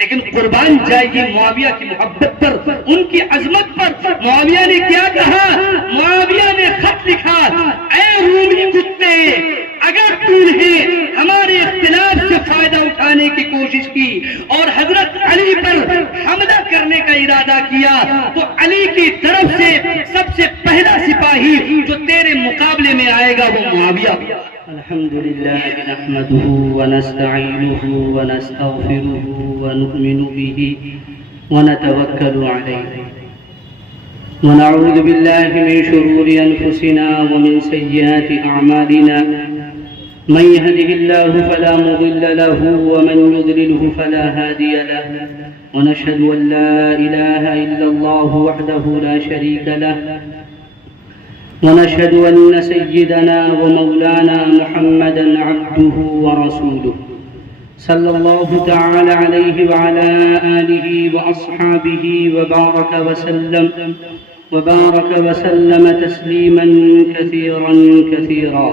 لیکن قربان جائے گی معاویہ کی محبت پر، ان کی عظمت پر۔ معاویہ نے کیا کہا؟ معاویہ نے خط لکھا، اے رومی کتے، اگر تم نے ہمارے اختلاف سے فائدہ اٹھانے کی کوشش کی اور حضرت علی پر حملہ کرنے کا ارادہ کیا تو علی کی طرف سے سب سے پہلا سپاہی جو تیرے مقابلے میں آئے گا وہ معاویہ۔ الحمدللہ نحمدہ ونستعینہ ونستغفرہ ونؤمن بہ ونتوکل علیہ ونعوذ باللہ من شرور انفسنا ومن سیئات اعمالنا من يهده الله فلا مضل له ومن يضلله فلا هادي له ونشهد أن لا إله إلا الله وحده لا شريك له ونشهد أن سيدنا ومولانا محمدا عبده ورسوله صلى الله تعالى عليه وعلى آله وأصحابه وبارك وسلم تسليما كثيرا كثيرا.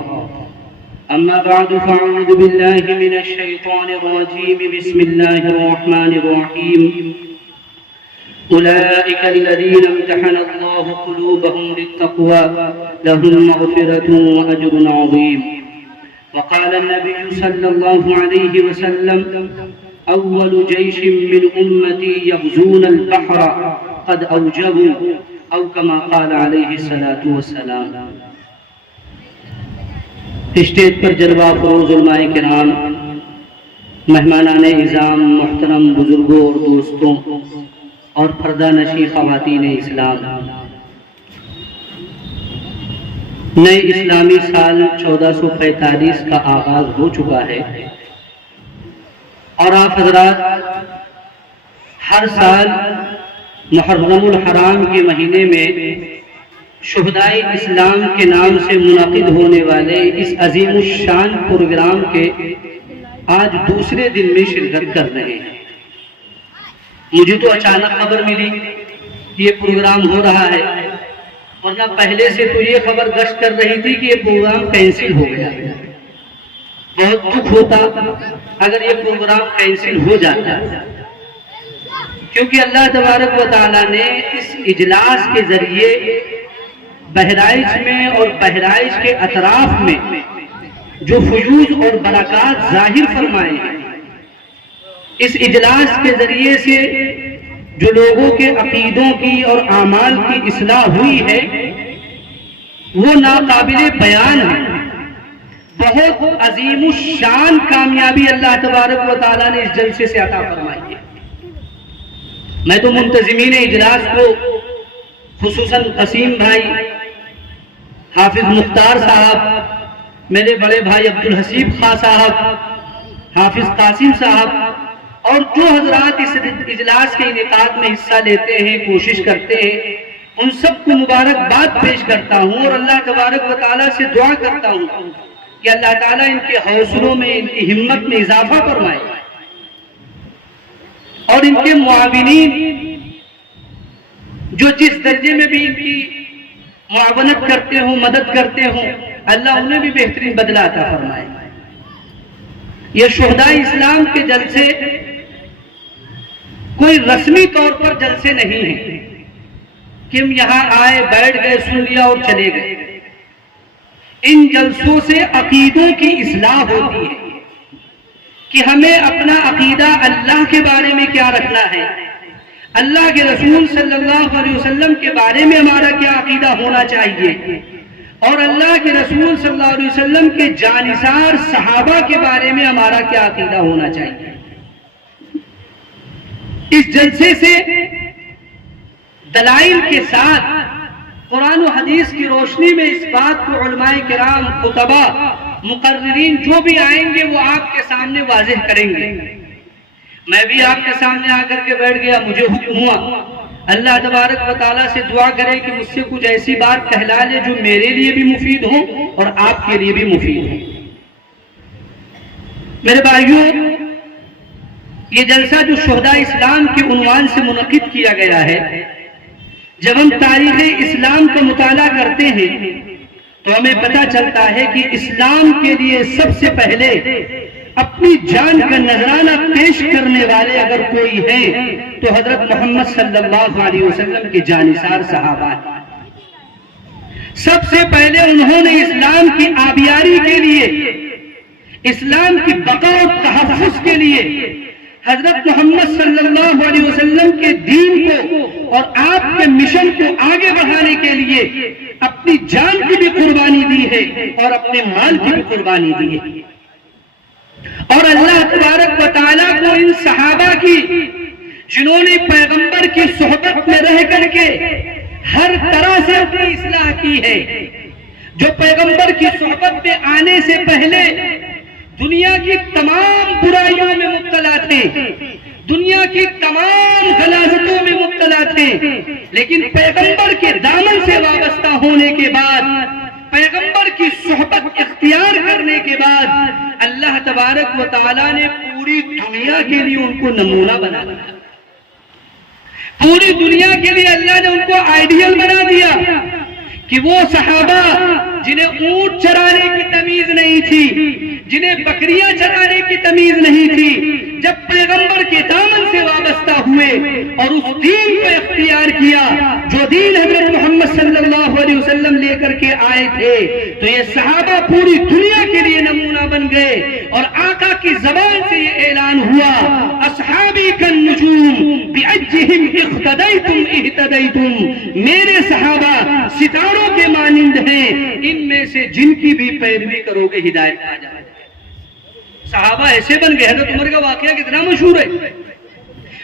أما بعد فأعوذ بالله من الشيطان الرجيم. بسم الله الرحمن الرحيم. أولئك الذين امتحن الله قلوبهم للتقوى لهم مغفرة وأجر عظيم. وقال النبي صلى الله عليه وسلم أول جيش من أمتي يغزون البحر قد أوجبوا أو كما قال عليه الصلاة والسلام. اسٹیج پر جلوہ فروز علماء کرام، مہمانان اعظام، محترم بزرگوں اور دوستوں اور پردہ نشی خواتین اسلام، نئے اسلامی سال 1445 کا آغاز ہو چکا ہے اور آپ حضرات ہر سال محرم الحرام کے مہینے میں شہدائے اسلام کے نام سے منعقد ہونے والے اس عظیم الشان پروگرام کے آج دوسرے دن میں شرکت کر رہے ہیں. مجھے تو اچانک خبر ملی کہ یہ پروگرام ہو رہا ہے، ورنہ پہلے سے تو یہ خبر گشت کر رہی تھی کہ یہ پروگرام کینسل ہو گیا. بہت دکھ ہوتا اگر یہ پروگرام کینسل ہو جاتا، کیونکہ اللہ تبارک و تعالیٰ نے اس اجلاس کے ذریعے بہرائچ میں اور بہرائچ کے اطراف میں جو فیوض اور برکات ظاہر فرمائے ہیں، اس اجلاس کے ذریعے سے جو لوگوں کے عقیدوں کی اور اعمال کی اصلاح ہوئی ہے وہ ناقابل بیان ہے. بہت عظیم الشان کامیابی اللہ تبارک و تعالیٰ نے اس جلسے سے عطا فرمائی ہے. میں تو منتظمین اجلاس کو خصوصاً قسیم بھائی، حافظ مختار صاحب، میرے بڑے بھائی عبدالحسیب خان صاحب، حافظ قاسم صاحب اور جو حضرات اس اجلاس کے انعقاد میں حصہ لیتے ہیں، کوشش کرتے ہیں، ان سب کو مبارکباد پیش کرتا ہوں اور اللہ تبارک و تعالیٰ سے دعا کرتا ہوں کہ اللہ تعالیٰ ان کے حوصلوں میں، ان کی ہمت میں اضافہ فرمائے اور ان کے معاونین جو جس درجے میں بھی ان کی معاونت کرتے ہوں، مدد کرتے ہوں، اللہ انہیں بھی بہترین بدلہ عطا فرمائے. یہ شہداء اسلام کے جلسے کوئی رسمی طور پر جلسے نہیں ہیں کہ ہم یہاں آئے، بیٹھ گئے، سن لیا اور چلے گئے. ان جلسوں سے عقیدوں کی اصلاح ہوتی ہے کہ ہمیں اپنا عقیدہ اللہ کے بارے میں کیا رکھنا ہے، اللہ کے رسول صلی اللہ علیہ وسلم کے بارے میں ہمارا کیا عقیدہ ہونا چاہیے، اور اللہ کے رسول صلی اللہ علیہ وسلم کے جانثار صحابہ کے بارے میں ہمارا کیا عقیدہ ہونا چاہیے. اس جلسے سے دلائل کے ساتھ قرآن و حدیث کی روشنی میں اس بات کو علماء کرام، خطبہ، مقررین جو بھی آئیں گے وہ آپ کے سامنے واضح کریں گے. میں بھی آپ کے سامنے آ کر کے بیٹھ گیا، مجھے حکم ہوا اللہ تبارک و تعالیٰ سے دعا کرے کہ مجھ سے کچھ ایسی بات کہلا لے جو میرے لیے بھی مفید ہو اور آپ کے لیے بھی مفید ہو. میرے بھائیوں، یہ جلسہ جو شہداء اسلام کے عنوان سے منعقد کیا گیا ہے، جب ہم تاریخ اسلام کا مطالعہ کرتے ہیں تو ہمیں پتہ چلتا ہے کہ اسلام کے لیے سب سے پہلے اپنی جان کا نذرانہ پیش کرنے والے اگر کوئی ہیں تو حضرت محمد صلی اللہ علیہ وسلم کے جانثار صحابہ ہیں۔ سب سے پہلے انہوں نے اسلام کی آبیاری کے لیے، اسلام کی بقا و تحفظ کے لیے حضرت محمد صلی اللہ علیہ وسلم کے دین کو اور آپ کے مشن کو آگے بڑھانے کے لیے اپنی جان کی بھی قربانی دی ہے اور اپنے مال کی بھی قربانی دی ہے۔ اور اللہ تبارک و تعالیٰ کو ان صحابہ کی، جنہوں نے پیغمبر کی صحبت میں رہ کر کے ہر طرح سے اپنی اصلاح کی ہے، جو پیغمبر کی صحبت میں آنے سے پہلے دنیا کی تمام برائیوں میں مبتلا تھے، دنیا کی تمام غلاظتوں میں مبتلا تھے، لیکن پیغمبر کے دامن سے وابستہ ہونے کے بعد، پیغمبر کی صحبت اختیار کرنے کے بعد اللہ تبارک و تعالیٰ نے پوری دنیا کے لیے ان کو نمونہ بنا دیا، پوری دنیا کے لیے اللہ نے ان کو آئیڈیل بنا دیا کہ وہ صحابہ جنہیں اونٹ چرانے کی تمیز نہیں تھی، جنہیں بکریاں چرانے کی تمیز نہیں تھی، جب پیغمبر کے دامن سے وابستہ ہوئے اور اس دین کو اختیار کیا جو دین حضرت محمد صلی اللہ علیہ وسلم لے کر کے آئے تھے، تو یہ صحابہ پوری دنیا کے لیے نمونہ بن گئے۔ اور آقا کی زبان سے یہ اعلان ہوا، اصحابی کالنجوم بعجہم اقتدیتم اہتدیتم، میرے صحابہ ستاروں کے مانند ہیں، ان میں سے جن کی بھی پیروی کرو گے ہدایت پا جائے۔ صحابہ ایسے بن گئے۔ حضرت عمر کا واقعہ کتنا مشہور ہے۔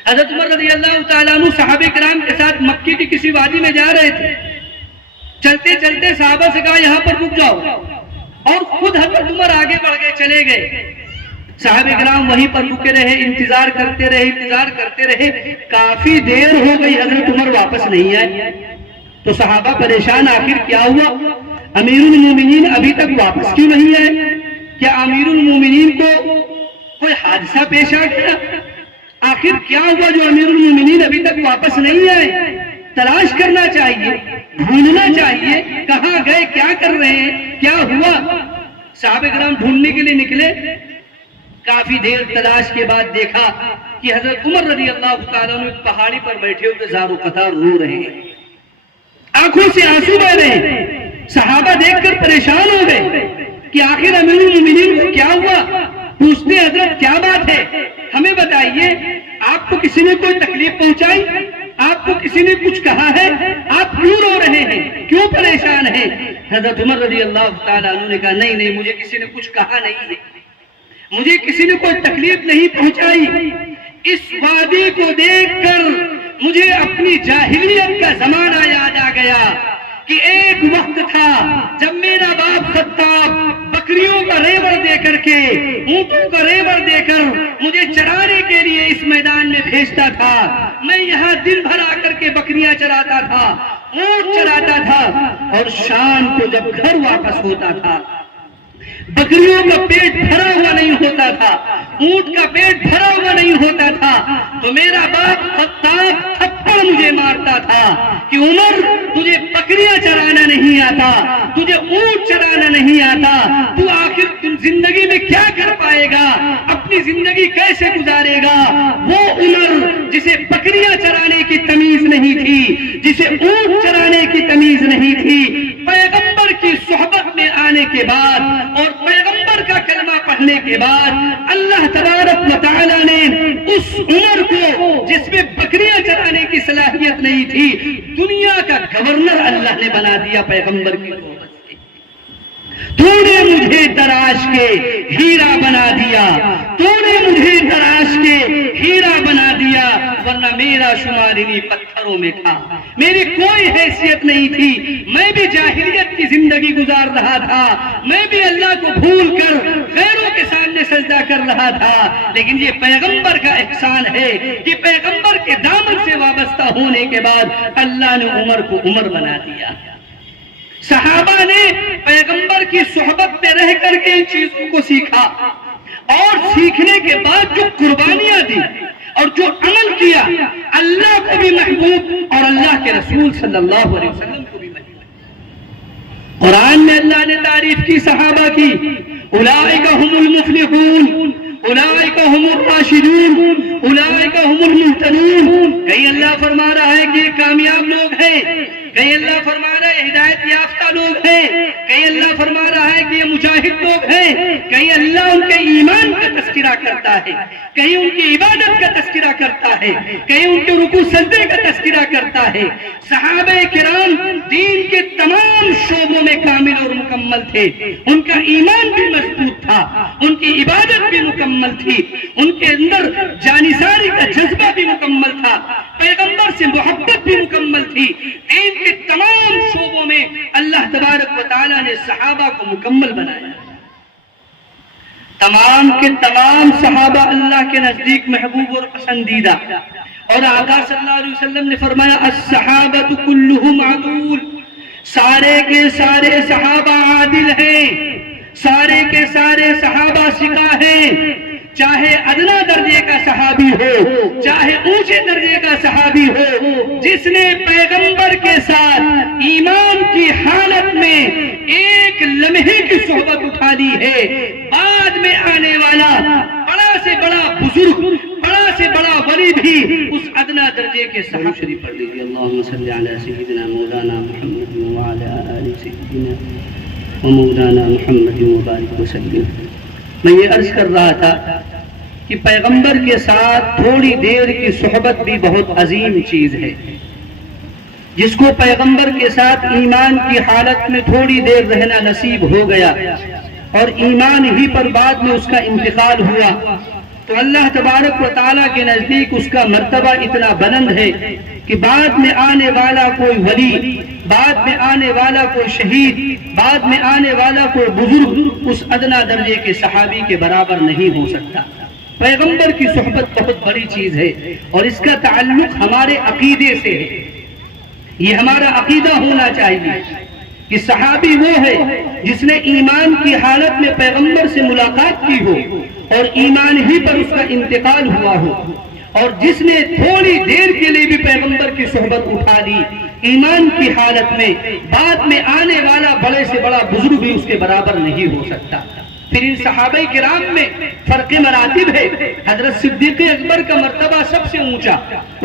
حضرت عمر رضی اللہ تعالیٰ عنہ صحابہ کرام کے ساتھ مکے کی کسی وادی میں جا رہے تھے، چلتے چلتے صحابہ سے کہا یہاں پر رک جاؤ، اور خود حضرت عمر آگے بڑھ گئے، چلے گئے۔ صحابہ کرام وہیں پر رکے رہے، انتظار کرتے رہے، کافی دیر ہو گئی، حضرت عمر واپس نہیں آئے۔ تو صحابہ پریشان، آخر کیا ہوا؟ امیر المومنین ابھی تک واپس کیوں نہیں آئے؟ کیا امیر المومنین کو کوئی حادثہ پیش آ گیا؟ آخر کیا ہوا جو امیر المومنین ابھی تک واپس نہیں آئے؟ تلاش کرنا چاہیے، ڈھونڈنا چاہیے، کہاں گئے، کیا کر رہے ہیں، کیا ہوا؟ صحابہ کرام ڈھونڈنے کے لیے نکلے، کافی دیر تلاش کے بعد دیکھا کہ حضرت عمر رضی اللہ تعالیٰ عنہ پہاڑی پر بیٹھے ہوئے زار و قطار رو رہے ہیں، آنکھوں سے آنسو بہ رہے ہیں۔ صحابہ دیکھ کر پریشان ہو گئے کہ آخر امیر المومنین کو کیا ہوا؟ پوچھتے حضرت کیا بات ہے، ہمیں بتائیے، آپ کو کسی نے کوئی تکلیف پہنچائی؟ آپ کو کسی نے کچھ کہا ہے؟ آپ کیوں رو رہے ہیں، کیوں پریشان ہیں؟ حضرت عمر رضی اللہ تعالیٰ عنہ نے کہا نہیں، مجھے کسی نے کچھ کہا نہیں ہے، مجھے کسی نے کوئی تکلیف نہیں پہنچائی۔ اس وادی کو دیکھ کر مجھے اپنی جاہلیت کا زمانہ یاد آ گیا کہ ایک وقت تھا جب میرا باپ خطاب بکریوں کا ریوڑ دے کر کے، اونٹوں کا ریوڑ دے کر مجھے چرانے کے لیے اس میدان میں بھیجتا تھا۔ میں یہاں دن بھر آ کر کے بکریاں چراتا تھا، اونٹ چراتا تھا، اور شام کو جب گھر واپس ہوتا تھا بکریوں کا پیٹ بھرا ہوا نہیں ہوتا تھا، اونٹ کا پیٹ بھرا ہوا نہیں ہوتا تھا، تو میرا باپ خطاب تھپڑ مجھے مارتا تھا کہ عمر تجھے بکریاں چرانا نہیں آتا، تجھے اونٹ چرانا نہیں آتا، تو آخر زندگی میں کیا کر پائے گا، اپنی زندگی کیسے گزارے گا؟ وہ عمر جسے بکریاں چرانے کی تمیز نہیں تھی، جسے اونٹ چرانے کی تمیز نہیں تھی، پیغمبر کی صحبت میں آنے کے بعد اور پیغمبر کا کلمہ پڑھنے کے بعد اللہ تبارک و تعالیٰ نے اس عمر کو جس میں بکریاں چرانے کی صلاحیت نہیں تھی، دنیا کا گورنر اللہ نے بنا دیا پیغمبر کی صحبت سے۔ تو نے مجھے تراش کے ہیرا بنا دیا، تو نے مجھے تراش کے ہیرا بنا دیا، ورنہ میرا شمار انہی پتھروں میں تھا، میری کوئی حیثیت نہیں تھی، میں بھی جاہلیت کی زندگی گزار رہا تھا، میں بھی اللہ کو بھول کر غیروں کے سامنے سجدہ کر رہا تھا، لیکن یہ پیغمبر کا احسان ہے کہ پیغمبر کے دامن سے وابستہ ہونے کے بعد اللہ نے عمر کو عمر بنا دیا۔ صحابہ نے پیغمبر کی صحبت میں رہ کر کے ان چیزوں کو سیکھا، اور سیکھنے کے بعد جو قربانیاں دی اور جو عمل کیا، اللہ کو بھی محبوب اور اللہ کے رسول صلی اللہ علیہ وسلم کو بھی محبوب۔ قرآن میں اللہ نے تعریف کی صحابہ کی، اولئک هم المفلحون، اولئک هم الراشدون، اولئک هم المهتدون۔ کہیں اللہ فرما رہا ہے کہ یہ کامیاب لوگ ہیں، کہیں اللہ فرما رہا ہے ہدایت یافتہ لوگ ہیں، کہیں اللہ فرما رہا ہے کہ یہ مجاہد لوگ ہیں، کہیں اللہ ان کے ایمان کا تذکرہ کرتا ہے، کہیں ان کی عبادت کا تذکرہ کرتا ہے، کہیں ان کے رکوع سجدے کا تذکرہ کرتا ہے۔ صحابہ کرام دین کے تمام شعبوں میں کامل اور مکمل تھے، ان کا ایمان بھی مضبوط تھا، ان کی عبادت بھی مکمل تھی، ان کے اندر جانثاری کا جذبہ بھی مکمل تھا، پیغمبر سے محبت بھی مکمل تھی۔ دین کے تمام شعبوں میں اللہ تبارک و تعالیٰ نے صحابہ کو مکمل بنایا۔ تمام کے تمام صحابہ اللہ کے نزدیک محبوب اور پسندیدہ، اور آقا صلی اللہ علیہ وسلم نے فرمایا الصحابۃ کلھم عدول، سارے کے سارے صحابہ عادل ہیں، سارے کے سارے صحابہ ثقہ ہیں، چاہے ادنا درجے کا صحابی ہو چاہے اونچے درجے کا صحابی ہو، جس نے پیغمبر کے ساتھ ایمان کی حالت میں ایک لمحے کی صحبت اٹھا لی ہے، بعد میں آنے والا بڑا سے بڑا بزرگ، بڑا سے بڑا ولی بھی اس ادنا درجے کے صحابی۔ شریف پڑھ لیجیے، اللہم صلی علی سیدنا مولانا محمد وعلی آل سیدنا ومولانا محمد وبارک وسلم۔ میں یہ عرض کر رہا تھا کہ پیغمبر کے ساتھ تھوڑی دیر کی صحبت بھی بہت عظیم چیز ہے۔ جس کو پیغمبر کے ساتھ ایمان کی حالت میں تھوڑی دیر رہنا نصیب ہو گیا اور ایمان ہی پر بعد میں اس کا انتقال ہوا، تو اللہ تبارک و تعالیٰ کے نزدیک اس کا مرتبہ اتنا بلند ہے کہ بعد میں آنے والا کوئی ولی، بعد میں آنے والا کوئی شہید، بعد میں آنے والا کوئی بزرگ اس ادنا درجے کے صحابی کے برابر نہیں ہو سکتا۔ پیغمبر کی صحبت بہت بڑی چیز ہے اور اس کا تعلق ہمارے عقیدے سے ہے۔ یہ ہمارا عقیدہ ہونا چاہیے کہ صحابی وہ ہے جس نے ایمان کی حالت میں پیغمبر سے ملاقات کی ہو اور ایمان ہی پر اس کا انتقال ہوا ہو، اور جس نے تھوڑی دیر کے لیے بھی پیغمبر کی صحبت اٹھا لی ایمان کی حالت میں، بعد میں آنے والا بڑے سے بڑا بزرگ بھی اس کے برابر نہیں ہو سکتا۔ پھر ان صحابہ کرام میں فرق مراتب ہے۔ حضرت صدیق اکبر کا مرتبہ سب سے اونچا،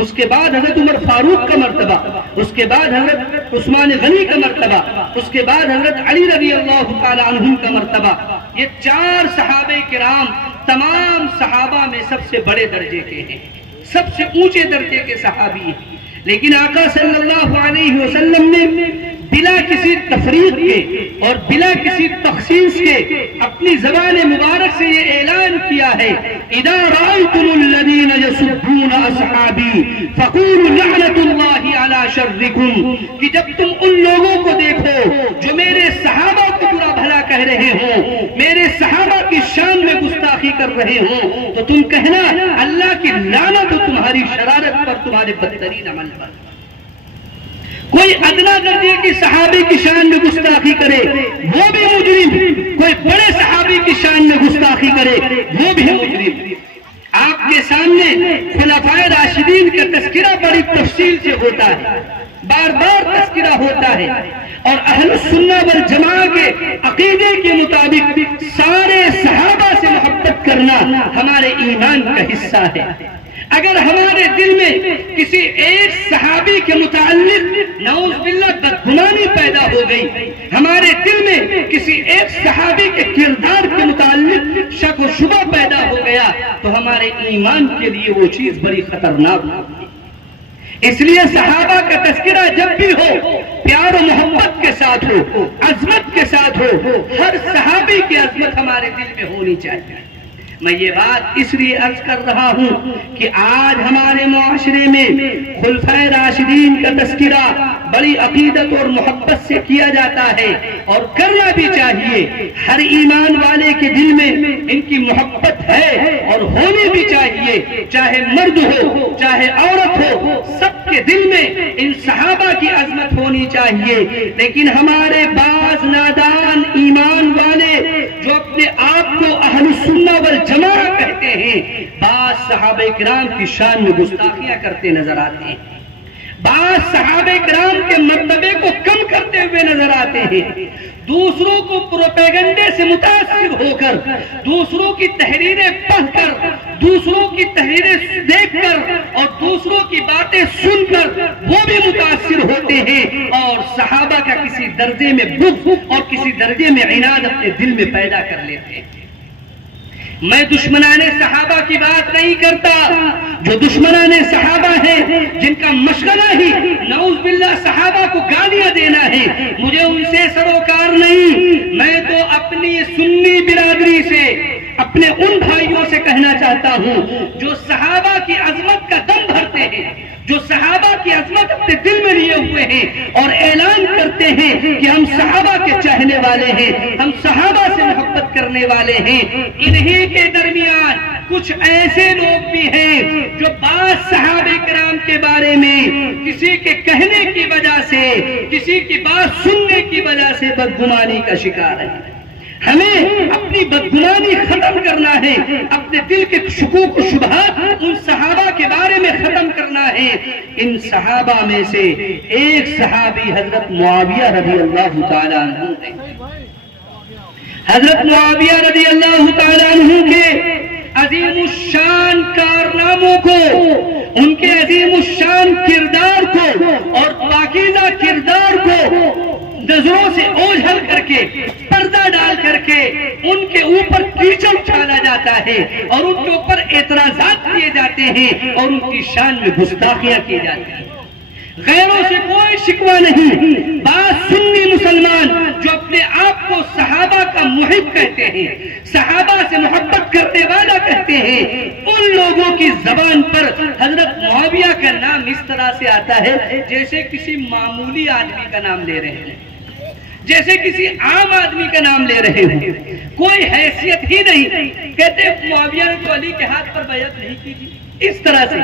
اس کے بعد حضرت عمر فاروق کا مرتبہ، اس کے بعد حضرت عثمان غنی کا مرتبہ، اس کے بعد حضرت علی رضی اللہ تعالی عنہ کا مرتبہ۔ یہ چار صحابہ کرام تمام صحابہ میں سب سے بڑے درجے کے ہیں، سب سے اونچے درجے کے صحابی ہیں۔ لیکن آقا صلی اللہ علیہ وسلم نے بلا کسی تفریق کے اور بلا کسی تخصیص کے اپنی زبان مبارک سے یہ اعلان کیا ہے، اذا رأيتم الذين يسبون اصحابی فقولوا لعنت اللہ علی شرکم، کہ جب تم ان لوگوں کو دیکھو جو میرے صحابہ کو برا بھلا کہہ رہے ہوں، میرے صحابہ کی شان میں گستاخی کر رہے ہوں، تو تم کہنا اللہ کی لعنت ہو تمہاری شرارت پر، تمہارے بدترین عمل پر۔ کوئی ادنا درجے کی صحابی کی شان میں گستاخی کرے وہ بھی مجرم، کوئی بڑے صحابی کی شان میں گستاخی کرے وہ بھی مجرم۔ آپ کے سامنے خلفائے راشدین کا تذکرہ بڑی تفصیل سے ہوتا ہے، بار بار تذکرہ ہوتا ہے، اور اہل السنہ والجماعہ کے عقیدے کے مطابق سارے صحابہ سے محبت کرنا ہمارے ایمان کا حصہ ہے۔ اگر ہمارے دل میں کسی ایک صحابی کے متعلق نعوذ باللہ بدگمانی پیدا ہو گئی، ہمارے دل میں کسی ایک صحابی کے کردار کے متعلق شک و شبہ پیدا ہو گیا، تو ہمارے ایمان کے لیے وہ چیز بڑی خطرناک ہوگی۔ اس لیے صحابہ کا تذکرہ جب بھی ہو پیار و محبت کے ساتھ ہو، عظمت کے ساتھ ہو، ہر صحابی کی عظمت ہمارے دل میں ہونی چاہیے۔ میں یہ بات اس لیے عرض کر رہا ہوں کہ آج ہمارے معاشرے میں خلفائے راشدین کا تذکرہ بڑی عقیدت اور محبت سے کیا جاتا ہے، اور کرنا بھی چاہیے۔ ہر ایمان والے کے دل میں ان کی محبت ہے اور ہونی بھی چاہیے، چاہے مرد ہو چاہے عورت ہو، سب کے دل میں ان صحابہ کی عظمت ہونی چاہیے۔ لیکن ہمارے بعض نادان ایمان والے جو اپنے آپ کو اہل السنہ والجماعہ کہتے ہیں، بعض صحابہ کرام کی شان میں گستاخیاں کرتے نظر آتے ہیں۔ بعض صحابہ کرام کے مرتبے کو کم کرتے ہوئے نظر آتے ہیں، دوسروں کو پروپیگنڈے سے متاثر ہو کر، دوسروں کی تحریریں پڑھ کر، دوسروں کی تحریریں دیکھ کر اور دوسروں کی باتیں سن کر وہ بھی متاثر ہوتے ہیں اور صحابہ کا کسی درجے میں بغض اور کسی درجے میں عناد اپنے دل میں پیدا کر لیتے ہیں۔ میں دشمنان صحابہ کی بات نہیں کرتا، جو دشمنان صحابہ ہیں جن کا مشغلہ ہی نعوذ باللہ صحابہ کو گالیاں دینا ہے، مجھے ان سے سروکار نہیں، میں تو اپنی سنی برادری سے، اپنے ان بھائیوں سے کہنا چاہتا ہوں جو صحابہ کی عظمت کا دم بھرتے ہیں، جو صحابہ کی عظمت اپنے دل میں لیے ہوئے ہیں اور اعلان کرتے ہیں کہ ہم صحابہ کے چاہنے والے ہیں، ہم صحابہ سے محبت کرنے والے ہیں، انہی کے درمیان کچھ ایسے لوگ بھی ہیں جو بعض صحابہ کرام کے بارے میں کسی کے کہنے کی وجہ سے، کسی کی بات سننے کی وجہ سے بدگمانی کا شکار ہیں۔ ہمیں اپنی بدگمانی ختم کرنا ہے، اپنے دل کے شکوک و شبہات ان صحابہ کے بارے میں ختم کرنا ہے۔ ان صحابہ میں سے ایک صحابی حضرت معاویہ رضی اللہ تعالیٰ عنہ تھے۔ حضرت معاویہ رضی اللہ تعالیٰ عنہ کے عظیم الشان کارناموں کو، ان کے عظیم الشان کردار کو اور پاکیزہ کردار کو نظروں سے اوجھل کر کے، پردہ ڈال کر کے ان کے اوپر کیچڑ اچھالا جاتا ہے اور ان کے اوپر اعتراضات کیے جاتے ہیں اور ان کی شان میں گستاخیاں کی جاتی ہیں۔ غیروں سے کوئی شکوہ نہیں، بعض سنی مسلمان جو اپنے آپ کو صحابہ کا محب کہتے ہیں، صحابہ سے محبت کرنے والا کہتے ہیں، ان لوگوں کی زبان پر حضرت معاویہ کا نام اس طرح سے آتا ہے جیسے کسی معمولی آدمی کا نام لے رہے ہیں، جیسے کسی عام آدمی کا نام لے رہے ہوں، کوئی حیثیت ہی نہیں۔ کہتے معاویہ نے تو علی کے ہاتھ پر بیعت نہیں کی تھی، اس طرح سے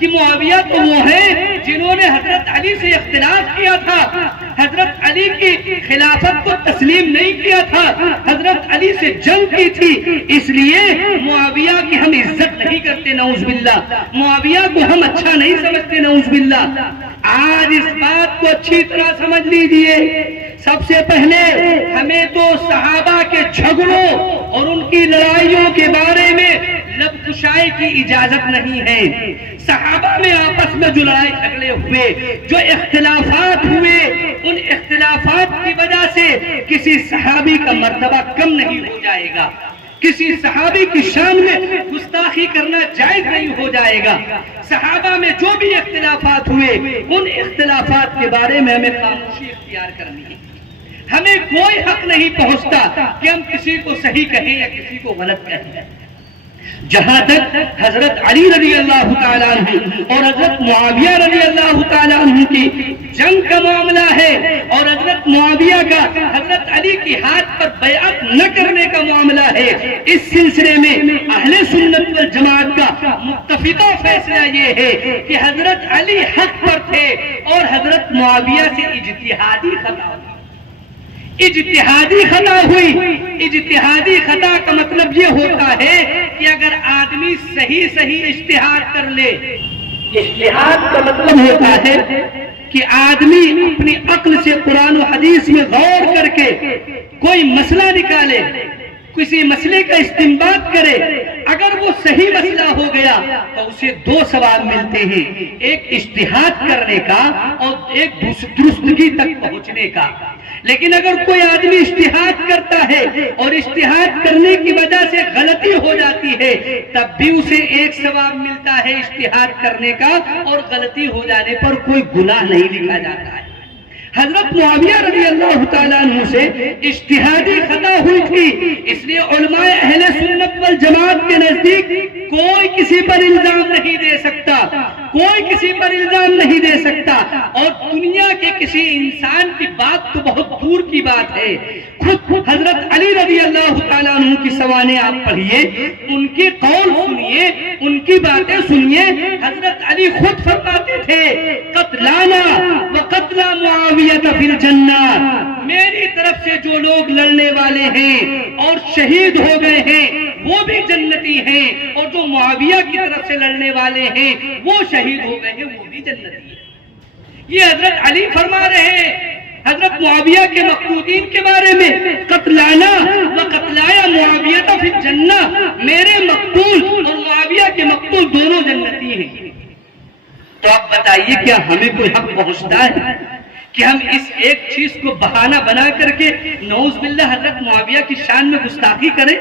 کہ معاویہ تو وہ ہیں جنہوں نے حضرت علی سے اختلاف کیا تھا، حضرت علی کی خلافت کو تسلیم نہیں کیا تھا، حضرت علی سے جنگ کی تھی، اس لیے معاویہ کی ہم عزت نہیں کرتے نعوذ باللہ، معاویہ کو ہم اچھا نہیں سمجھتے نعوذ باللہ۔ آج اس بات کو اچھی طرح سمجھ لیجئے، سب سے پہلے ہمیں تو صحابہ کے جھگڑوں اور ان کی لڑائیوں کے بارے میں لب کشائی کی اجازت نہیں ہے۔ صحابہ میں آپس میں جو لڑائی جھگڑے ہوئے، جو اختلافات ہوئے، ان اختلافات کی وجہ سے کسی صحابی کا مرتبہ کم نہیں ہو جائے گا، کسی صحابی کی شان میں گستاخی کرنا جائز نہیں ہو جائے گا۔ صحابہ میں جو بھی اختلافات ہوئے، ان اختلافات کے بارے میں ہمیں خاموشی اختیار کرنی ہے۔ ہمیں کوئی حق نہیں پہنچتا کہ ہم کسی کو صحیح کہیں یا کسی کو غلط کہیں۔ جہاں تک حضرت علی رضی اللہ تعالیٰ عنہ اور حضرت معاویہ رضی اللہ تعالیٰ عنہ کی جنگ کا معاملہ ہے اور حضرت معاویہ کا حضرت علی کی ہاتھ پر بیعت نہ کرنے کا معاملہ ہے، اس سلسلے میں اہل سنت والجماعت کا متفقہ فیصلہ یہ ہے کہ حضرت علی حق پر تھے اور حضرت معاویہ سے اجتہادی خطا ہوئی۔ اجتہادی خطا ہوئی، اجتہادی خطا کا مطلب یہ ہوتا ہے کہ اگر آدمی صحیح اجتہاد کر لے، اجتہاد کا مطلب ہوتا ہے کہ آدمی اپنی عقل سے قرآن و حدیث میں غور کر کے کوئی مسئلہ نکالے، کسی مسئلے کا استنباط کرے، اگر وہ صحیح مسئلہ ہو گیا تو اسے دو ثواب ملتے ہیں، ایک اجتہاد کرنے کا اور ایک درستگی تک پہنچنے کا۔ لیکن اگر کوئی آدمی اجتہاد کرتا ہے اور اجتہاد کرنے کی وجہ سے غلطی ہو جاتی ہے، تب بھی اسے ایک ثواب ملتا ہے اجتہاد کرنے کا اور غلطی ہو جانے پر کوئی گناہ نہیں لکھا جاتا ہے۔ حضرت معاویہ رضی اللہ تعالیٰ عنہ سے اجتہادی خطا ہوئی تھی، اس لیے علماء اہل سنت والجماعت کے نزدیک کوئی کسی پر الزام نہیں دے سکتا، کوئی کسی پر الزام نہیں دے سکتا، اور دنیا کے کسی انسان کی بات تو بہت دور کی بات ہے، خود حضرت علی رضی اللہ تعالیٰ عنہ کی سوانح آپ پڑھیے، ان کی قول سنیے، ان کی باتیں سنیے۔ حضرت علی خود فرماتے تھے قتلانا وقتل معاویہ فی الجنہ، میری طرف سے جو لوگ لڑنے والے ہیں اور شہید ہو گئے ہیں وہ بھی جنتی ہیں، اور جو معاویہ کی طرف سے لڑنے والے ہیں وہ شہید ہو گئے ہیں وہ بھی جنتی ہیں۔ یہ حضرت علی فرما رہے ہیں حضرت معاویہ کے مقتولین کے بارے میں، قتلانا و قتلایا معاویہ فی الجنہ، میرے مقتول اور معاویہ کے مقتول دونوں جنتی ہیں۔ تو اب بتائیے کیا ہمیں کوئی حق پہنچتا ہے کہ ہم اس ایک چیز کو بہانہ بنا کر کے نعوذ باللہ حضرت معاویہ کی شان میں گستاخی کریں؟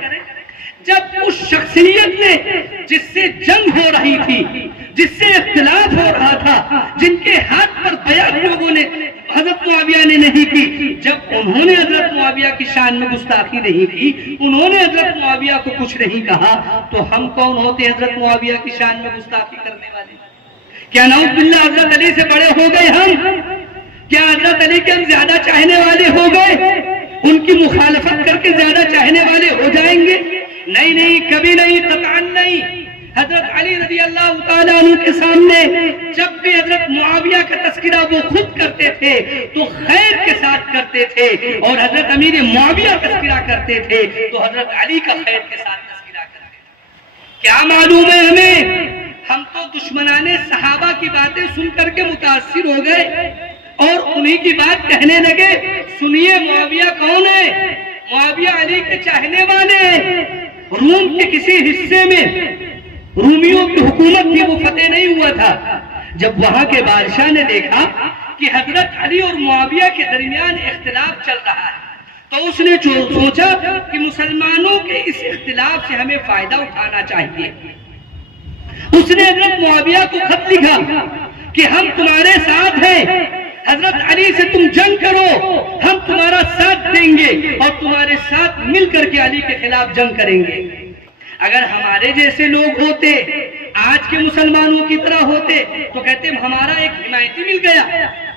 جب اس شخصیت نے جس سے جنگ ہو رہی تھی، جس سے اختلاف ہو رہا تھا، جن کے ہاتھ پر بیعت لوگوں نے حضرت معاویہ نے نہیں کی، جب انہوں نے حضرت معاویہ کی شان میں گستاخی نہیں کی، انہوں نے حضرت معاویہ کو کچھ نہیں کہا، تو ہم کون ہوتے حضرت معاویہ کی شان میں گستاخی کرنے والے؟ کیا نعوذ باللہ حضرت علی سے بڑے ہو گئے ہم؟ کیا حضرت علی کے ہم زیادہ چاہنے والے ہو گئے؟ ان کی مخالفت کر کے زیادہ چاہنے والے ہو جائیں گے؟ نہیں نہیں، کبھی نہیں، قطعاً نہیں۔ حضرت علی رضی اللہ تعالیٰ عنہ کے سامنے جب بھی حضرت معاویہ کا تذکرہ وہ خود کرتے تھے تو خیر کے ساتھ کرتے تھے، اور حضرت امیر معاویہ تذکرہ کرتے تھے تو حضرت علی کا خیر کے ساتھ تذکرہ کرتے تھے۔ کیا معلوم ہے ہمیں؟ ہم تو دشمنان صحابہ کی باتیں سن کر کے متاثر ہو گئے اور انہی کی بات کہنے لگے۔ سنیے معاویہ کون ہے؟ معاویہ علی کے چاہنے والے ہیں۔ روم کے کسی حصے میں رومیوں کی حکومت تھی، وہ فتح نہیں ہوا تھا۔ جب وہاں کے بادشاہ نے دیکھا کہ حضرت علی اور معاویہ کے درمیان اختلاف چل رہا ہے تو اس نے سوچا کہ مسلمانوں کے اس اختلاف سے ہمیں فائدہ اٹھانا چاہیے۔ اس نے حضرت معاویہ کو خط لکھا کہ ہم تمہارے ساتھ ہیں، حضرت علی سے تم جنگ کرو، ہم تمہارا ساتھ دیں گے اور تمہارے ساتھ مل کر کے علی کے خلاف جنگ کریں گے۔ اگر ہمارے جیسے لوگ ہوتے، آج کے مسلمانوں کی طرح ہوتے، تو کہتے ہمارا ایک حمایتی مل گیا،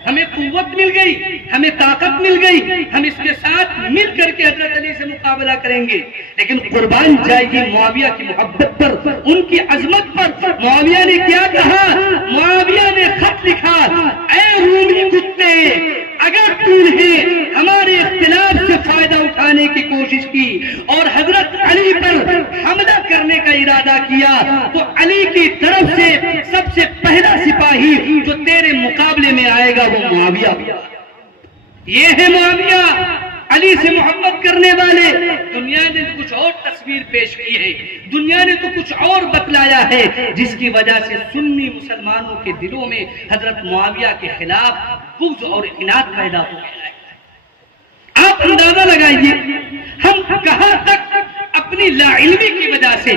ہمیں قوت مل گئی، ہمیں طاقت مل گئی، ہم اس کے ساتھ مل کر کے حضرت علی سے مقابلہ کریں گے۔ لیکن قربان جائے گی معاویہ کی محبت پر، ان کی عظمت پر۔ معاویہ نے کیا کہا؟ معاویہ نے خط لکھا، اے رومی کتے، اگر تم نے ہمارے اختلاف سے فائدہ اٹھانے کی کوشش کی اور حضرت علی پر حملہ کرنے کا ارادہ کیا تو علی کی طرف سے سب سے پہلا سپاہی جو تیرے مقابلے میں آئے گا وہ معاویہ۔ یہ ہے معاویہ، علی سے محبت کرنے والے۔ دنیا نے کچھ اور تصویر پیش کی ہے، دنیا نے تو کچھ اور بتلایا ہے، جس کی وجہ سے سنی مسلمانوں کے دلوں میں حضرت معاویہ کے خلاف بغض اور اناد پیدا ہو گیا ہے۔ آپ اندازہ لگائیے ہم کہاں تک اپنی لا علمی کی وجہ سے،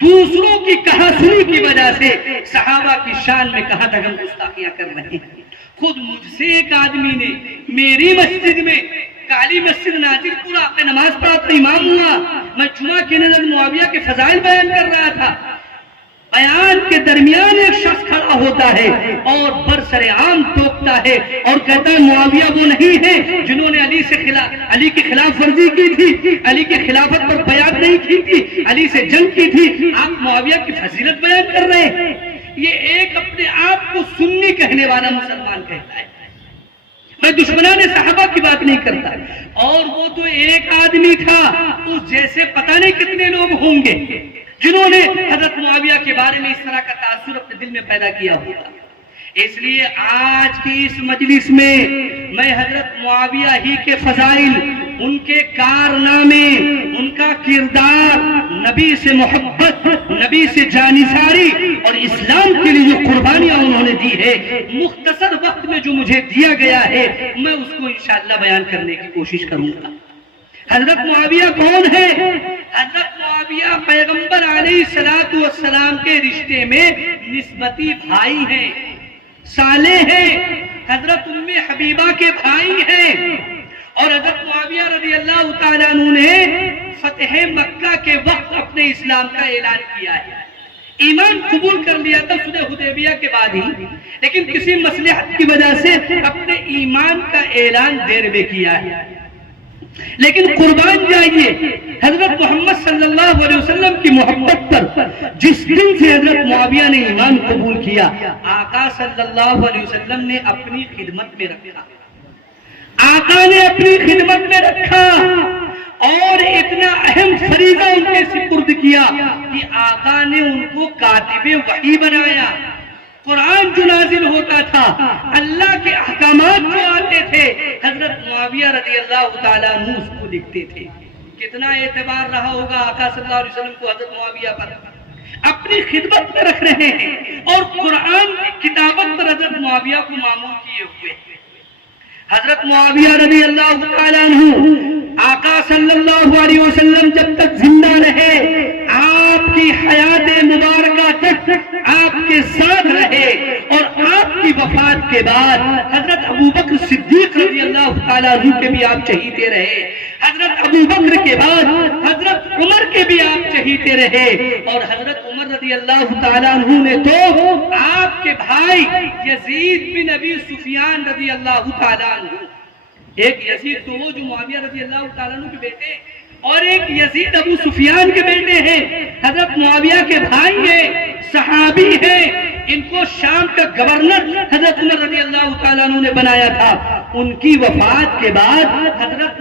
دوسروں کی کہا سنی کی وجہ سے صحابہ کی شان میں کہاں تک ہم گستاخیاں کر رہے ہیں۔ خود مجھ سے ایک آدمی نے میری مسجد میں، کالی مسجد ناظر پورا، میں نماز پڑھا امام ہوا، میں جمعہ کے نظر معاویہ کے فضائل بیان کر رہا تھا، بیان کے درمیان ایک شخص کھڑا ہوتا ہے اور برسر عام ٹوکتا ہے اور کہتا ہے معاویہ وہ نہیں ہے جنہوں نے علی کی خلاف ورزی کی تھی، علی کے خلافت پر بیعت نہیں کی تھی، علی سے جنگ کی تھی، آپ معاویہ کی فضیلت بیان کر رہے ہیں۔ یہ ایک اپنے آپ کو سنی کہنے والا مسلمان کہتا ہے، میں دشمنان صحابہ کی بات نہیں کرتا، اور وہ تو ایک آدمی تھا، اس جیسے پتہ نہیں کتنے لوگ ہوں گے جنہوں نے حضرت معاویہ کے بارے میں اس طرح کا تاثر اپنے دل میں پیدا کیا ہوگا۔ اس لیے آج کی اس مجلس میں میں حضرت معاویہ ہی کے فضائل، ان کے کارنامے، ان کا کردار، نبی سے محبت، نبی سے جانثاری اور اسلام کے لیے جو قربانیاں انہوں نے دی ہے، مختصر وقت میں جو مجھے دیا گیا ہے میں اس کو انشاءاللہ بیان کرنے کی کوشش کروں گا۔ حضرت معاویہ کون ہے؟ حضرت معاویہ پیغمبر علیہ السلام کے رشتے میں نسبتی بھائی ہیں، صالح ہیں، حضرت ام حبیبہ کے بھائی ہیں، اور حضرت معاویہ رضی اللہ تعالیٰ عنہ نے فتح مکہ کے وقت اپنے اسلام کا اعلان کیا ہے، ایمان قبول کر لیا تھا صلح حدیبیہ کے بعد ہی، لیکن کسی مصلحت کی وجہ سے اپنے ایمان کا اعلان دیر میں کیا ہے۔ لیکن قربان جائیے حضرت محمد صلی اللہ علیہ وسلم کی محبت پر جس دن سے حضرت معاویہ نے ایمان قبول کیا، آقا صلی اللہ علیہ وسلم نے اپنی خدمت میں رکھا، آقا نے اپنی خدمت میں رکھا، اور اتنا اہم فریضہ ان کے سپرد کیا کہ آقا نے ان کو کاتب وحی بنایا، قرآن قرآن جو نازل ہوتا تھا، اللہ کے احکامات جو آتے تھے، حضرت معاویہ رضی اللہ تعالیٰ عنہ اس کو لکھتے تھے۔ کتنا اعتبار رہا ہوگا آقا صلی اللہ علیہ وسلم کو حضرت معاویہ پر، اپنی خدمت میں رکھ رہے ہیں اور قرآن کی کتابت پر حضرت معاویہ کو معمول کیے ہوئے۔ حضرت معاویہ رضی اللہ تعالیٰ عنہ آقا صلی اللہ علیہ وسلم جب تک زندہ رہے، آپ کی حیات مبارکہ تک آپ کے ساتھ رہے، اور آپ کی وفات کے بعد حضرت ابوبکر صدیق رضی اللہ تعالیٰ عنہ کے بھی آپ چہیتے رہے، حضرت ابوبکر کے بعد حضرت عمر کے بھی آپ چہیتے رہے، اور حضرت عمر رضی اللہ تعالیٰ عنہ نے تو آپ کے بھائی یزید بن ابی سفیان رضی اللہ تعالیٰ عنہ، ایک یزید تو وہ جو معاویہ رضی اللہ تعالیٰ عنہ کے بیٹے، اور ایک یزید ابو سفیان کے بیٹے ہیں، حضرت معاویہ کے بھائی ہیں، صحابی ہیں، ان کو شام کا گورنر حضرت عمر رضی اللہ تعالیٰ عنہ نے بنایا تھا۔ ان کی وفات کے بعد حضرت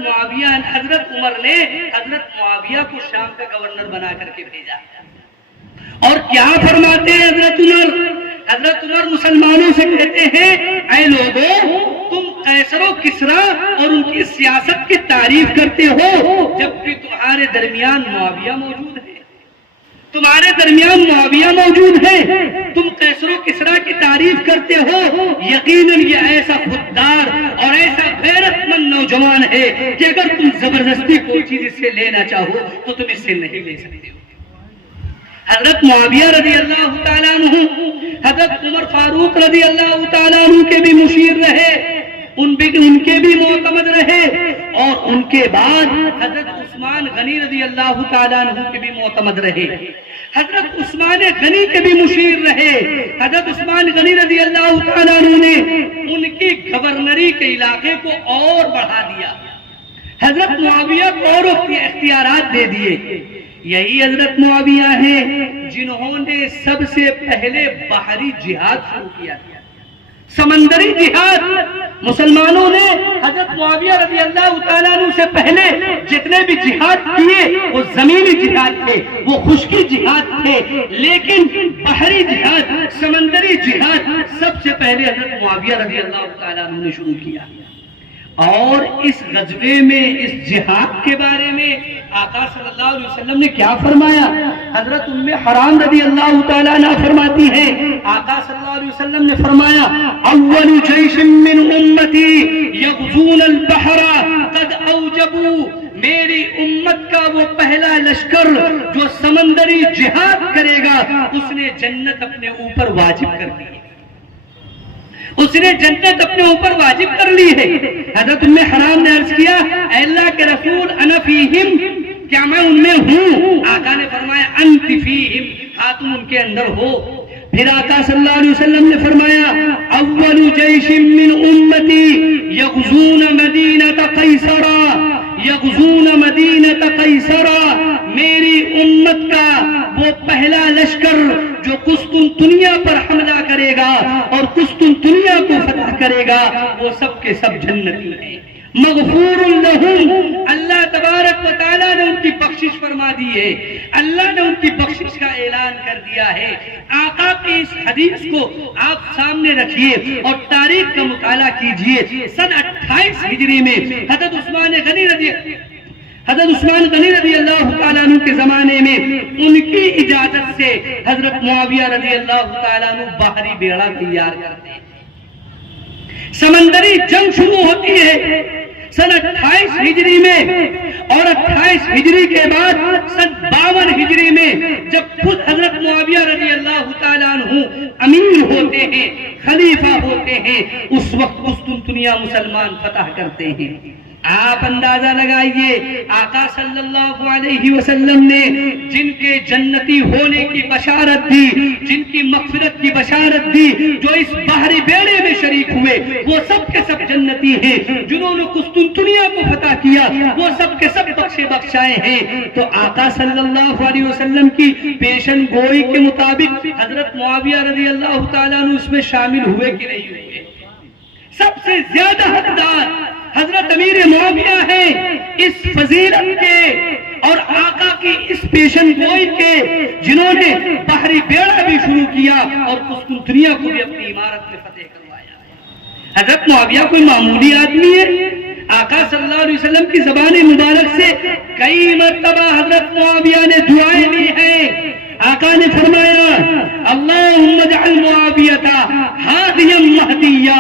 عمر نے حضرت معاویہ کو شام کا گورنر بنا کر کے بھیجا۔ اور کیا فرماتے ہیں حضرت عمر؟ حضرت عمر مسلمانوں سے کہتے ہیں، اے لوگوں، تم قیصر و کسریٰ اور ان کی سیاست کی تعریف کرتے ہو، جبکہ تمہارے درمیان معاویہ موجود ہے، تمہارے درمیان معاویہ موجود ہے، تم قیصر و کسریٰ کی تعریف کرتے ہو۔ یقیناً یہ ایسا خوددار اور ایسا غیرت مند نوجوان ہے کہ اگر تم زبردستی کوئی چیز اس سے لینا چاہو تو تم اس سے نہیں لے سکتے ہو۔ حضرت معاویہ رضی اللہ تعالیٰ عنہ حضرت عمر فاروق رضی اللہ تعالیٰ عنہ کے بھی مشیر رہے، ان کے بھی معتمد رہے، اور ان کے بعد حضرت عثمان غنی رضی اللہ تعالیٰ عنہ کے بھی معتمد رہے، حضرت عثمان غنی کے بھی مشیر رہے۔ حضرت عثمان غنی رضی اللہ تعالیٰ عنہ نے ان کی گورنری کے علاقے کو اور بڑھا دیا، حضرت معاویہ کو اور اختیارات دے دیے۔ یہی حضرت معاویہ ہیں جنہوں نے سب سے پہلے بحری جہاد شروع کیا تھا، سمندری جہاد۔ مسلمانوں نے حضرت معاویہ رضی اللہ تعالیٰ عنہ سے پہلے جتنے بھی جہاد کیے وہ زمینی جہاد تھے، وہ خشکی جہاد تھے، لیکن بحری جہاد، سمندری جہاد سب سے پہلے حضرت معاویہ رضی اللہ تعالیٰ عنہ نے شروع کیا۔ اور اس غزوے میں، اس جہاد کے بارے میں آقا صلی اللہ علیہ وسلم نے کیا فرمایا؟ حضرت ام حرام رضی اللہ تعالیٰ عنہ فرماتی ہیں، آقا صلی اللہ علیہ وسلم نے فرمایا، اول جیش من امتی یغزون البحر قد اوجبوا، میری امت کا وہ پہلا لشکر جو سمندری جہاد کرے گا اس نے جنت اپنے اوپر واجب کر دی ہے، اس نے جنت اپنے اوپر واجب کر لی ہے۔ حضرت ام حرام نے عرض کیا، اے اللہ کے رسول، انا فیہم، کیا میں ان میں ہوں؟ آقا نے فرمایا، انت فیہم، ہاں تم ان کے اندر ہو۔ پھر آقا صلی اللہ علیہ وسلم نے فرمایا، اول جیش من امتی یغزون مدینہ قیصرہ، یغزون مدینہ قیصرہ، میری امت کا وہ پہلا لشکر جو قسطنطنیہ پر حملہ کرے گا اور قسطنطنیہ کو فتح کرے گا، وہ سب کے سب جنتی ہیں، مغفور لہم، اللہ تبارک و تعالیٰ نے ان کی بخشش فرما دی ہے، اللہ نے ان کی بخشش کا اعلان کر دیا ہے۔ آقا کی اس حدیث کو آپ سامنے رکھیے اور تاریخ کا مطالعہ کیجئے۔ سن 28 ہجری میں حضرت عثمان غنی رضی اللہ تعالیٰ عنہ کے زمانے میں ان کی اجازت سے حضرت معاویہ رضی اللہ تعالیٰ عنہ بحری بیڑا تیار کرتے ہیں، سمندری جنگ شروع ہوتی ہے سن 28 ہجری میں، اور 28 ہجری کے بعد سن 52 ہجری میں جب خود حضرت معاویہ رضی اللہ تعالیٰ عنہ امیر ہوتے ہیں، خلیفہ ہوتے ہیں، اس وقت قسطنطنیہ مسلمان فتح کرتے ہیں۔ آپ اندازہ لگائیے، آقا صلی اللہ علیہ وسلم نے جن کے جنتی ہونے کی بشارت دی، جن کی مغفرت کی بشارت دی، جو اس بحری بیڑے میں شریک ہوئے، وہ سب کے سب جنتی ہیں۔ جنہوں نے قسطنطنیہ کو فتح کیا وہ سب کے سب بخشے بخشائے ہیں۔ تو آقا صلی اللہ علیہ وسلم کی پیشن گوئی کے مطابق حضرت معاویہ رضی اللہ تعالیٰ عنہ اس میں شامل ہوئے کہ نہیں ہوئے؟ سب سے زیادہ حقدار حضرت امیر معاویہ ہیں اس فضیلت کے، اور آقا کی اس پیشن گوئی کے جنہوں نے بحری بیڑا بھی شروع کیا اور قسطنطنیہ کو بھی اپنی عمارت میں فتح کروایا۔ حضرت معاویہ کوئی معمولی آدمی ہے؟ آقا صلی اللہ علیہ وسلم کی زبان مبارک سے کئی مرتبہ حضرت معاویہ نے دعائیں لی ہیں۔ آقا نے فرمایا اللہم اجعل معاویہ ہادیا مہدیا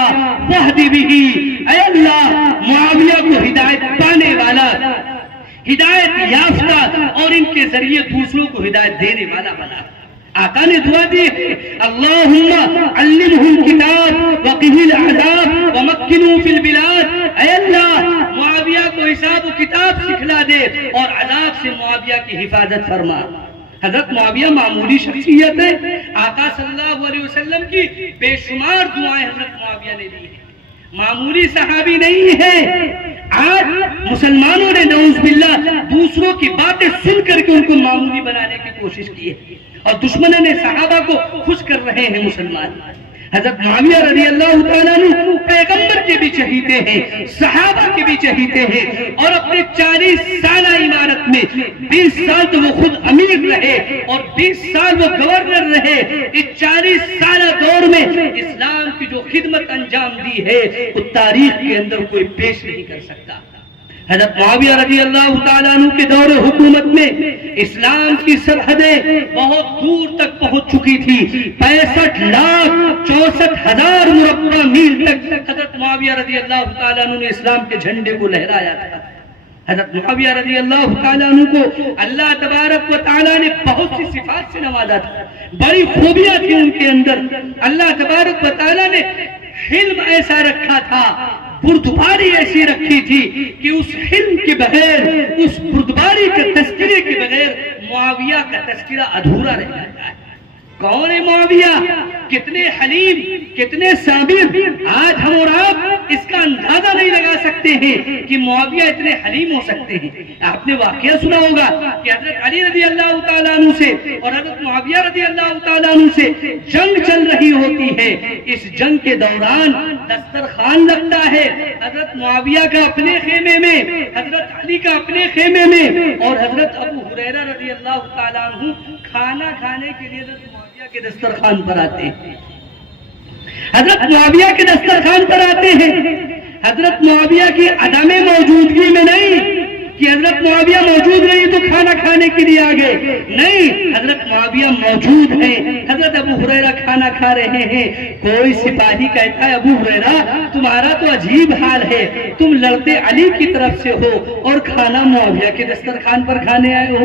واہد بہ، اے اللہ معاویہ کو ہدایت پانے والا، ہدایت یافتہ اور ان کے ذریعے دوسروں کو ہدایت دینے والا بنا۔ آقا نے دعا دی اللہم علمہ الکتاب وقہ العذاب ومکنہ فی البلاد، اے اللہ معاویہ کو حساب و کتاب سکھلا دے اور عذاب سے معاویہ کی حفاظت فرما۔ حضرت معاویہ معمولی شخصیت ہے؟ آقا صلی اللہ علیہ وسلم کی بے شمار دعائیں حضرت معاویہ نے دی ہیں، معمولی صحابی نہیں ہے۔ آج مسلمانوں نے نعوذ باللہ دوسروں کی باتیں سن کر کے ان کو معمولی بنانے کی کوشش کی ہے اور دشمنوں نے صحابہ کو خوش کر رہے ہیں مسلمان۔ حضرت معاویہ رضی اللہ تعالیٰ عنہ پیغمبر کے بھی چہیتے ہیں، صحابہ کے بھی چہیتے ہیں، اور اپنے 40 سالہ عمارت میں 20 سال تو وہ خود امیر رہے اور 20 سال وہ گورنر رہے۔ اس 40 سالہ دور میں اسلام کی جو خدمت انجام دی ہے وہ تاریخ کے اندر کوئی پیش نہیں کر سکتا۔ حضرت معاویہ رضی اللہ تعالیٰ عنہ کے دور حکومت میں اسلام کی سرحدیں بہت دور تک پہنچ چکی تھی، 65,64,000 مربع میل تک حضرت معاویہ رضی اللہ تعالیٰ عنہ نے اسلام کے جھنڈے کو لہرایا تھا۔ حضرت معاویہ رضی اللہ تعالیٰ عنہ کو اللہ تبارک و تعالیٰ نے بہت سی صفات سے نوازا تھا، بڑی خوبیاں تھی ان کے اندر۔ اللہ تبارک و تعالیٰ نے حلم ایسا رکھا تھا، بردباری ایسی رکھی تھی کہ اس حلم کے بغیر، اس بردباری کے تذکرے کے بغیر معاویہ کا تذکرہ ادھورا رہ جاتا ہے۔ کون ہے معاویہ؟ کتنے حلیم، کتنے صابر۔ آج ہم اور آپ اس کا اندازہ نہیں لگا سکتے ہیں کہ معاویہ اتنے حلیم ہو سکتے ہیں۔ آپ نے واقعہ سنا ہوگا کہ حضرت علی رضی اللہ تعالیٰ عنہ سے اور حضرت معاویہ رضی اللہ تعالیٰ عنہ سے جنگ چل رہی ہوتی ہے۔ اس جنگ کے دوران دسترخوان لگتا ہے، حضرت معاویہ کا اپنے خیمے میں، حضرت علی کا اپنے خیمے میں، اور حضرت ابو ہریرہ رضی اللہ تعالیٰ عنہ کھانا کھانے کے لیے حضرت معاویہ کے دسترخوان پر آتے ہیں۔ حضرت معاویہ کے دسترخوان پر آتے ہیں، حضرت معاویہ کی عدم موجودگی میں نہیں کہ حضرت معاویہ موجود نہیں تو کھانا کھانے کے لیے آ گئے، نہیں، حضرت معاویہ موجود ہیں۔ حضرت ابو ہریرہ کھانا کھا رہے ہیں، کوئی سپاہی کہتا ہے ابو ہریرہ تمہارا تو عجیب حال ہے، تم لڑتے علی کی طرف سے ہو اور کھانا معاویہ کے دسترخوان پر کھانے آئے ہو۔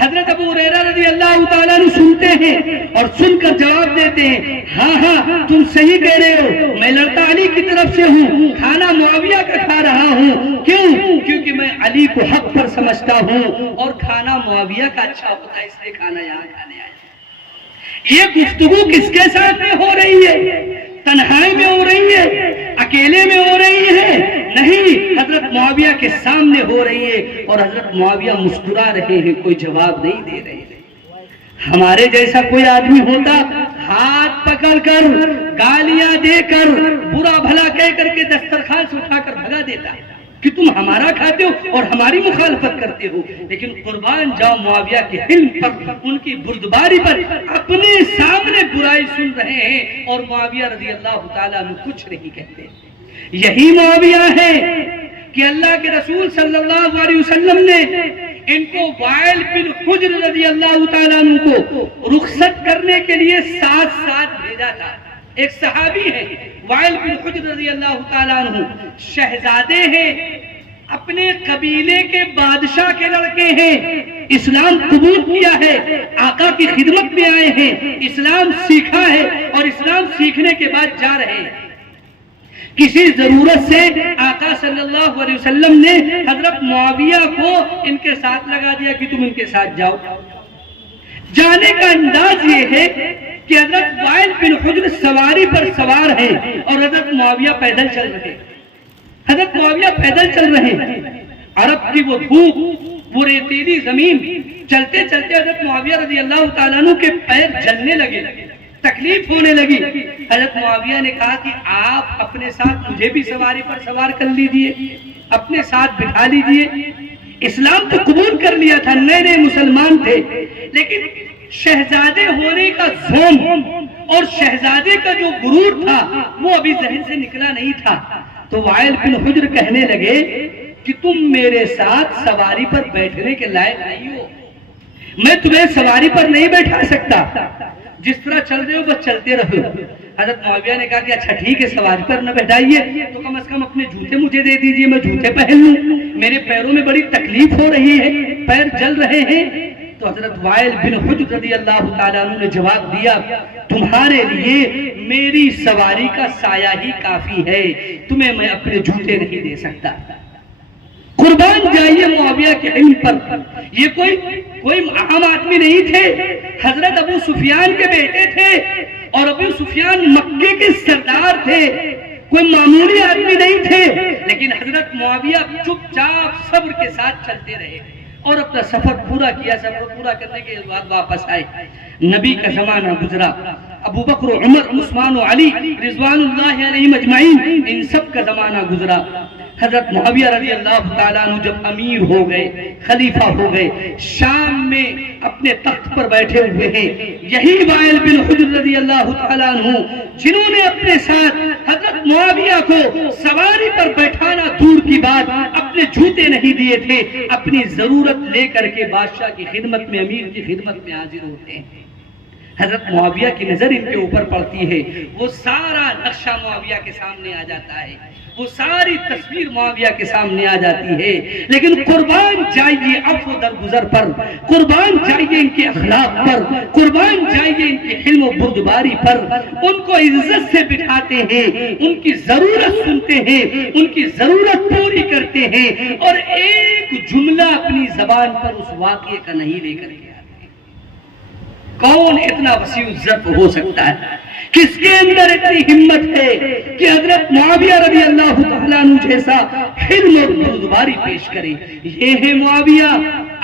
حضرت ابو ہریرہ رضی اللہ تعالیٰ عنہ سنتے ہیں اور سن کر جواب دیتے ہیں ہاں ہاں تم صحیح کہہ رہے ہو، میں لڑتا علی کی طرف سے ہوں، کھانا معاویہ کا کھا رہا ہوں۔ کیوں؟ کیونکہ میں علی کو حق پر سمجھتا ہوں اور کھانا معاویہ کا اچھا ہوتا ہے، اس لیے کھانا یہاں کھانے آیا۔ یہ گفتگو کس کے ساتھ میں ہو رہی ہے؟ تنہائی میں ہو رہی ہے؟ اکیلے میں ہو رہی ہے؟ نہیں، حضرت معاویہ کے سامنے ہو رہی ہے اور حضرت معاویہ مسکرا رہے ہیں، کوئی جواب نہیں دے رہے ہیں۔ ہمارے جیسا کوئی آدمی ہوتا ہاتھ پکڑ کر، گالیاں دے کر، برا بھلا کہہ کر کے دسترخوان سے اٹھا کر بھگا دیتا کہ تم ہمارا کھاتے ہو اور ہماری مخالفت کرتے ہو۔ لیکن قربان جاؤ معاویہ کے حلم پر، ان کی بردباری پر، اپنے سامنے برائی سن رہے ہیں اور معاویہ رضی اللہ تعالیٰ عنہ کچھ نہیں کہتے۔ یہی معاویہ ہے کہ اللہ کے رسول صلی اللہ علیہ وسلم نے ان کو وائل بن حجر رضی اللہ تعالیٰ عنہ کو رخصت کرنے کے لیے ساتھ بھیجا تھا۔ ایک صحابی ہے وائل بن حجر رضی اللہ تعالیٰ عنہ، شہزادے ہیں، اپنے قبیلے کے بادشاہ کے لڑکے ہیں، اسلام قبول کیا ہے، آقا کی خدمت میں آئے ہیں، اسلام سیکھا ہے اور اسلام سیکھنے کے بعد جا رہے ہیں۔ کسی ضرورت سے آقا صلی اللہ علیہ وسلم نے حضرت معاویہ کو ان کے ساتھ لگا دیا کہ تم ان کے ساتھ جاؤ۔ جانے کا انداز یہ ہے کہ حضرت وائل بن حجر سواری پر سوار ہیں اور حضرت معاویہ پیدل چل رہے ہیں۔ حضرت معاویہ پیدل چل رہے ہیں، عرب کی وہ دھوپ، وہ ریتیلی زمین، چلتے چلتے حضرت معاویہ رضی اللہ تعالیٰ عنہ کے پیر جلنے لگے، تکلیف ہونے لگی۔ حضرت معاویہ نے کہا کہ آپ اپنے ساتھ مجھے بھی سواری پر سوار کر لیجیے، اپنے ساتھ بٹھا لیجیے۔ اسلام تو قبول کر لیا تھا، نئے نئے مسلمان تھے، لیکن شہزادے ہونے کا زوم اور شہزادے کا جو غرور تھا وہ ابھی ذہن سے نکلا نہیں تھا۔ تو وائل بن حجر کہنے لگے کہ تم میرے ساتھ سواری پر بیٹھنے کے لائق نہیں ہو، میں تمہیں سواری پر نہیں بیٹھا سکتا، جس طرح چل رہے ہو بس چلتے رہو۔ حضرت معاویہ نے کہا کہ اچھا ٹھیک ہے، سواری پر نہ بیٹھائیے تو کم از کم اپنے جوتے مجھے دے دیجئے، میں جوتے پہن لوں، میرے پیروں میں بڑی تکلیف ہو رہی ہے، پیر جل رہے ہیں۔ تو حضرت وائل بن حجر رضی اللہ تعالیٰ عنہ نے جواب دیا، تمہارے لیے میری سواری کا سایہ ہی کافی ہے، تمہیں میں اپنے جوتے نہیں دے سکتا۔ قربان جائیے معاویہ کے علم پر، یہ کوئی عام آدمی نہیں تھے، حضرت ابو سفیان کے بیٹے تھے، اور ابو سفیان مکے کے سردار تھے، کوئی معمولی آدمی نہیں تھے، لیکن حضرت معاویہ چپ چاپ صبر کے ساتھ چلتے رہے اور اپنا سفر پورا کیا۔ سفر پورا کرنے کے بعد واپس آئے، نبی کا زمانہ گزرا، ابو بکر، عمر، عثمان و علی رضوان اللہ علیہم اجمعین، ان سب کا زمانہ گزرا۔ حضرت معاویہ رضی اللہ تعالیٰ عنہ جب امیر ہو گئے، خلیفہ ہو گئے، شام میں اپنے تخت پر بیٹھے ہوئے ہیں، یہی وائل بن حجر رضی اللہ تعالیٰ عنہ جنہوں نے اپنے ساتھ حضرت معاویہ کو سواری پر بیٹھانا دور کی بات، اپنے جوتے نہیں دیے تھے، اپنی ضرورت لے کر کے بادشاہ کی خدمت میں، امیر کی خدمت میں حاضر ہوتے ہیں۔ حضرت معاویہ کی نظر ان کے اوپر پڑتی ہے، وہ سارا نقشہ معاویہ کے سامنے آ جاتا ہے، وہ ساری تصویر معاویہ کے سامنے آ جاتی ہے، لیکن قربان جائیے عفو درگزر پر، قربان جائیے ان کے اخلاق پر، قربان جائیے ان کے حلم و بردباری پر، ان کو عزت سے بٹھاتے ہیں، ان کی ضرورت سنتے ہیں، ان کی ضرورت پوری کرتے ہیں، اور ایک جملہ اپنی زبان پر اس واقعے کا نہیں لے کر کے آتے۔ کون اتنا وسیع الظرف ہو سکتا ہے؟ کس کے اندر اتنی ہمت ہے کہ حضرت معاویہ رضی اللہ تعالیٰ عنہ جیسا حلم اور بردباری پیش کرے؟ یہ ہے معاویہ۔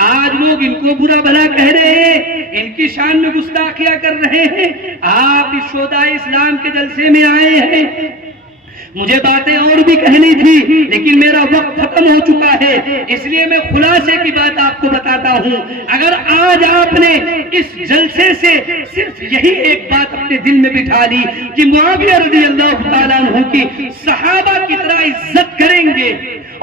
آج لوگ ان کو برا بھلا کہہ رہے ہیں، ان کی شان میں گستاخیاں کر رہے ہیں۔ آپ اس شہدائے اسلام کے جلسے میں آئے ہیں، مجھے باتیں اور بھی کہنی تھی لیکن میرا وقت ختم ہو چکا ہے، اس لیے میں خلاصے کی بات آپ کو بتاتا ہوں۔ اگر آج آپ نے اس جلسے سے صرف یہی ایک بات اپنے دل میں بٹھا لی کہ معاویہ رضی اللہ تعالیٰ عنہ کی صحابہ کی طرح عزت کریں گے،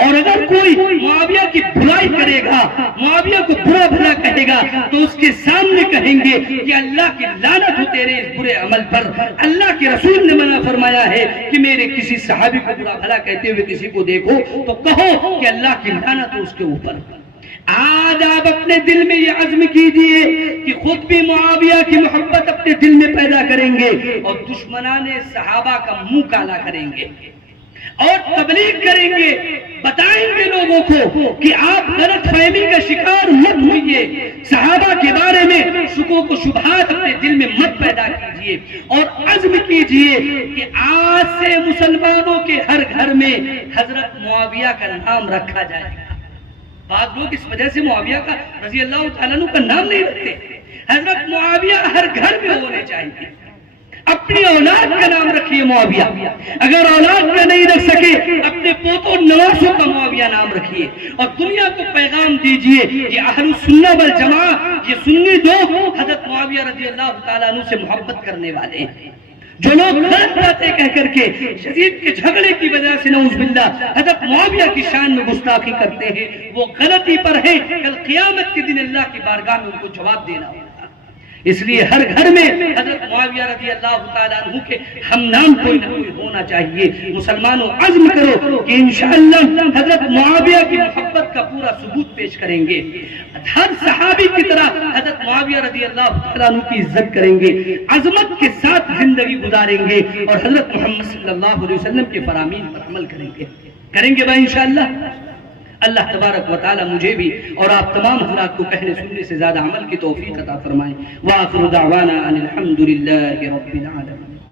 اور اگر کوئی معاویہ کی برائی کرے گا، معاویہ کو برا بھلا کہے گا، تو اس کے سامنے کہیں گے کہ اللہ کی لعنت ہو تیرے اس برے عمل پر، اللہ کے رسول نے منع فرمایا ہے کہ میرے کسی صحابی کو برا بھلا کہتے ہوئے کسی کو دیکھو تو کہو کہ اللہ کی لعنت ہو اس کے اوپر۔ آج آپ اپنے دل میں یہ عزم کیجئے کہ خود بھی معاویہ کی محبت اپنے دل میں پیدا کریں گے، اور دشمنان صحابہ کا منہ کالا کریں گے، اور تبلیغ کریں گے، بتائیں گے لوگوں کو کہ آپ غلط فہمی کا شکار مت ہوئیے، صحابہ کے بارے میں شکوک و شبہات اپنے دل میں مت پیدا کیجئے، اور عزم کیجئے کہ آج سے مسلمانوں کے ہر گھر میں حضرت معاویہ کا نام رکھا جائے گا۔ بعض لوگ اس وجہ سے معاویہ کا رضی اللہ تعالیٰ عنہ کا نام نہیں رکھتے۔ حضرت معاویہ ہر گھر میں ہونے چاہیے۔ اپنی اولاد کا نام رکھیے معاویہ، اگر اولاد کا نہیں رکھ سکے اپنے پوتوں نواسوں کا معاویہ نام رکھیے، اور دنیا کو پیغام دیجئے یہ اہل السنہ والجماعہ، یہ سنی لوگ حضرت معاویہ رضی اللہ تعالیٰ عنہ سے محبت کرنے والے ہیں۔ جو لوگ غلط باتیں کہہ کر کے یزید کے جھگڑے کی وجہ سے نعوذ باللہ حضرت معاویہ کی شان میں گستاخی کرتے ہیں، وہ غلطی پر ہیں، کل قیامت کے دن اللہ کی بارگاہ میں ان کو جواب دینا ہوگا۔ اس لیے ہر گھر میں حضرت معاویہ رضی اللہ تعالیٰ عنہ کے ہم نام کوئی نہ کوئی ہونا چاہیے۔ مسلمانوں عزم کرو کہ انشاءاللہ حضرت معاویہ کی محبت کا پورا ثبوت پیش کریں گے، ہر صحابی کی طرح حضرت معاویہ رضی اللہ تعالیٰ عنہ کی عزت کریں گے، عظمت کے ساتھ زندگی گزاریں گے، اور حضرت محمد صلی اللہ علیہ وسلم کے فرامین پر عمل کریں گے انشاءاللہ۔ اللہ تبارک و تعالی مجھے بھی اور آپ تمام حضرات کو کہنے سننے سے زیادہ عمل کی توفیق عطا فرمائیں۔ وآخر دعوانا ان الحمد للہ رب العالمین۔